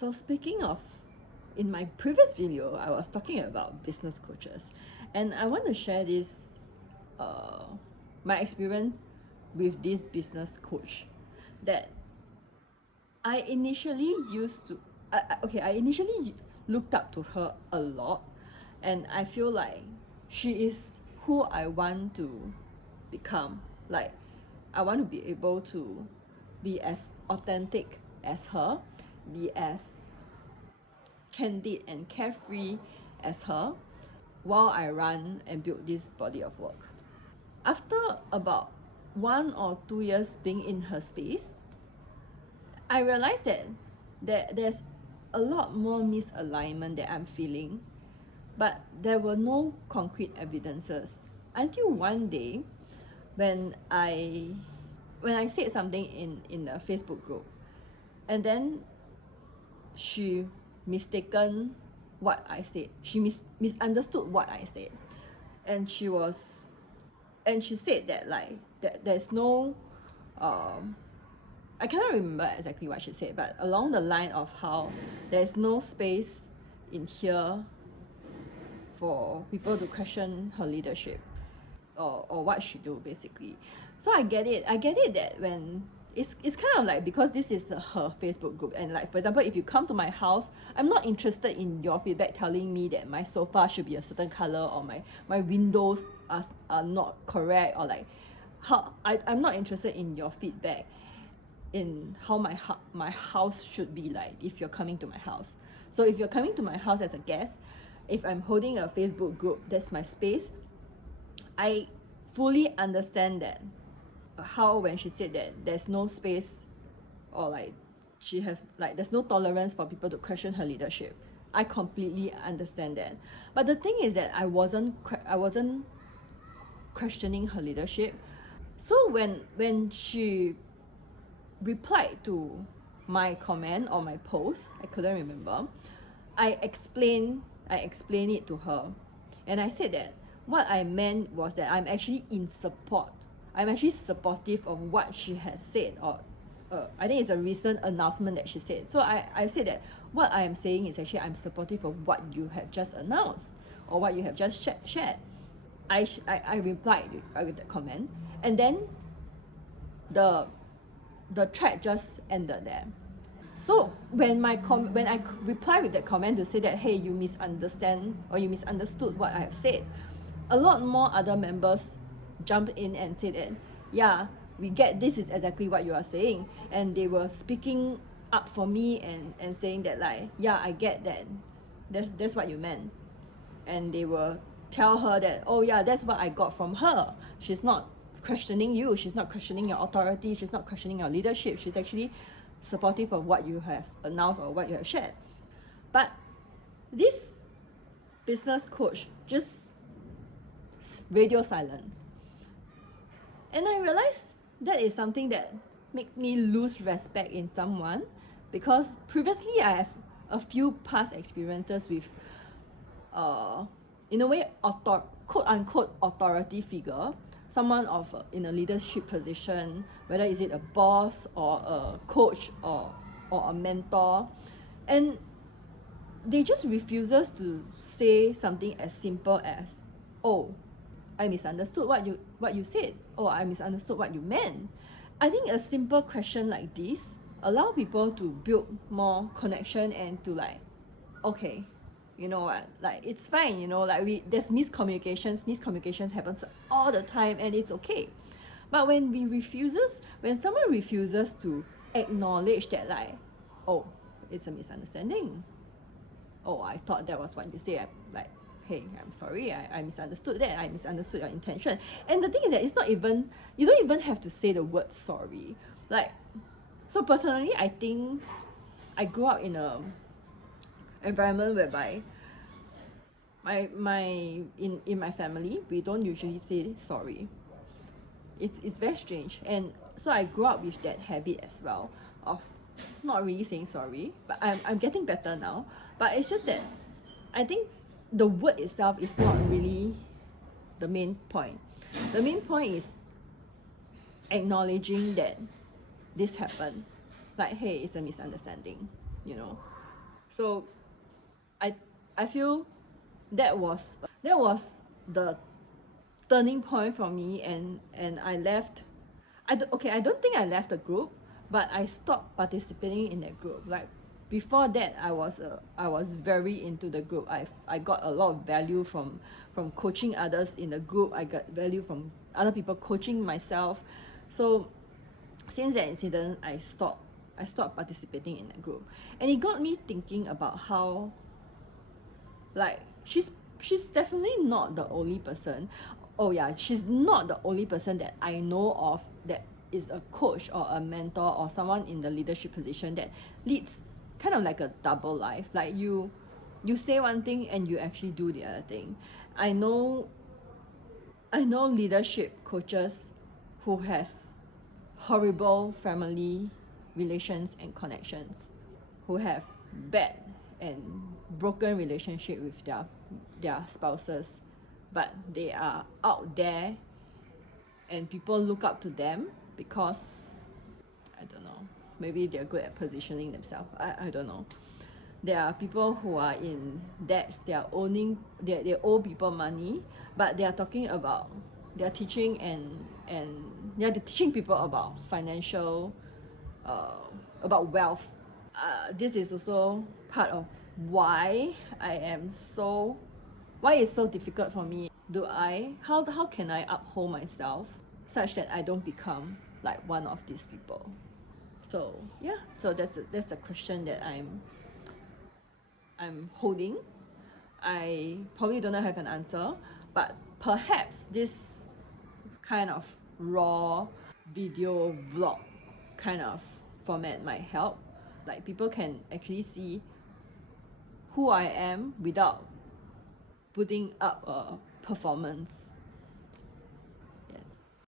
So speaking of, in my previous video, I was talking about business coaches, and I want to share this, my experience with this business coach that I initially used to, I initially looked up to her a lot, and I feel like she is who I want to become. Like, I want to be able to be as authentic as her, be as candid and carefree as her while I run and build this body of work. After about 1 or 2 years being in her space, I realized that there's a lot more misalignment that I'm feeling, but there were no concrete evidences until one day when I said something in a Facebook group, and then she mistaken what I said. She misunderstood what I said, and she said that that there's no I cannot remember exactly what she said, but along the line of how there's no space in here for people to question her leadership or what she do, basically. So I get it that when it's kind of like, because this is her Facebook group, and like, for example, if you come to my house, I'm not interested in your feedback telling me that my sofa should be a certain color, or my windows are not correct, or like how I'm not interested in your feedback in how my house should be like if you're coming to my house. So if you're coming to my house as a guest, if I'm holding a Facebook group, that's my space. I fully understand that how when she said that there's no space, or like she have like there's no tolerance for people to question her leadership, I completely understand that. But the thing is that I wasn't questioning her leadership. So when she replied to my comment or my post, I couldn't remember, I explained it to her, and I said that what I meant was that I'm actually supportive of what she had said, or I think it's a recent announcement that she said. So I said that what I am saying is actually I'm supportive of what you have just announced or what you have just shared. I replied with the comment, and then the thread just ended there. So when I reply with that comment to say that, hey, you misunderstand or you misunderstood what I have said, a lot more other members jumped in and said that, yeah, we get, this is exactly what you are saying, and they were speaking up for me and saying that, like, yeah, I get that, that's what you meant. And they will tell her that, oh yeah, that's what I got from her. She's not questioning you, she's not questioning your authority, she's not questioning your leadership, she's actually supportive of what you have announced or what you have shared. But this business coach just radio silence, and I realized that is something that makes me lose respect in someone, because previously I have a few past experiences with in a way quote unquote authority figure, someone in a leadership position, whether is it a boss or a coach or a mentor, and they just refuses to say something as simple as, oh, I misunderstood what you said, or I misunderstood what you meant. I think a simple question like this allow people to build more connection and to like, okay, you know what, like, it's fine, you know, like, there's miscommunications happens all the time, and it's okay. But when someone refuses to acknowledge that, like, oh, it's a misunderstanding, oh, I thought that was what you said, I'm like, hey, I'm sorry, I misunderstood that, I misunderstood your intention. And the thing is that it's not even, you don't even have to say the word sorry. Like, so personally, I think I grew up in a environment whereby in my family, we don't usually say sorry. It's very strange, and so I grew up with that habit as well of not really saying sorry. But I'm getting better now. But it's just that I think the word itself is not really the main point. The main point is acknowledging that this happened. Like, hey, it's a misunderstanding, you know. So I feel that was the turning point for me, and I left. I don't think I left the group, but I stopped participating in that group. Like before that, I was very into the group. I got a lot of value from coaching others in the group. I got value from other people coaching myself. So since that incident, I stopped participating in that group, and it got me thinking about how, like, she's definitely not the only person. Oh yeah, she's not the only person that I know of that is a coach or a mentor or someone in the leadership position that leads kind of like a double life. Like you say one thing and you actually do the other thing. I know leadership coaches who has horrible family relations and connections, who have bad and broken relationship with their spouses, but they are out there and people look up to them because, I don't know, maybe they're good at positioning themselves. I don't know. There are people who are in debts. They owe people money, but they are talking about, they are teaching and they are teaching people about financial, about wealth. This is also part of why why it's so difficult for me. How can I uphold myself such that I don't become like one of these people? So yeah, so that's a question that I'm holding. I probably don't have an answer, but perhaps this kind of raw video vlog kind of format might help. Like people can actually see who I am without putting up a performance.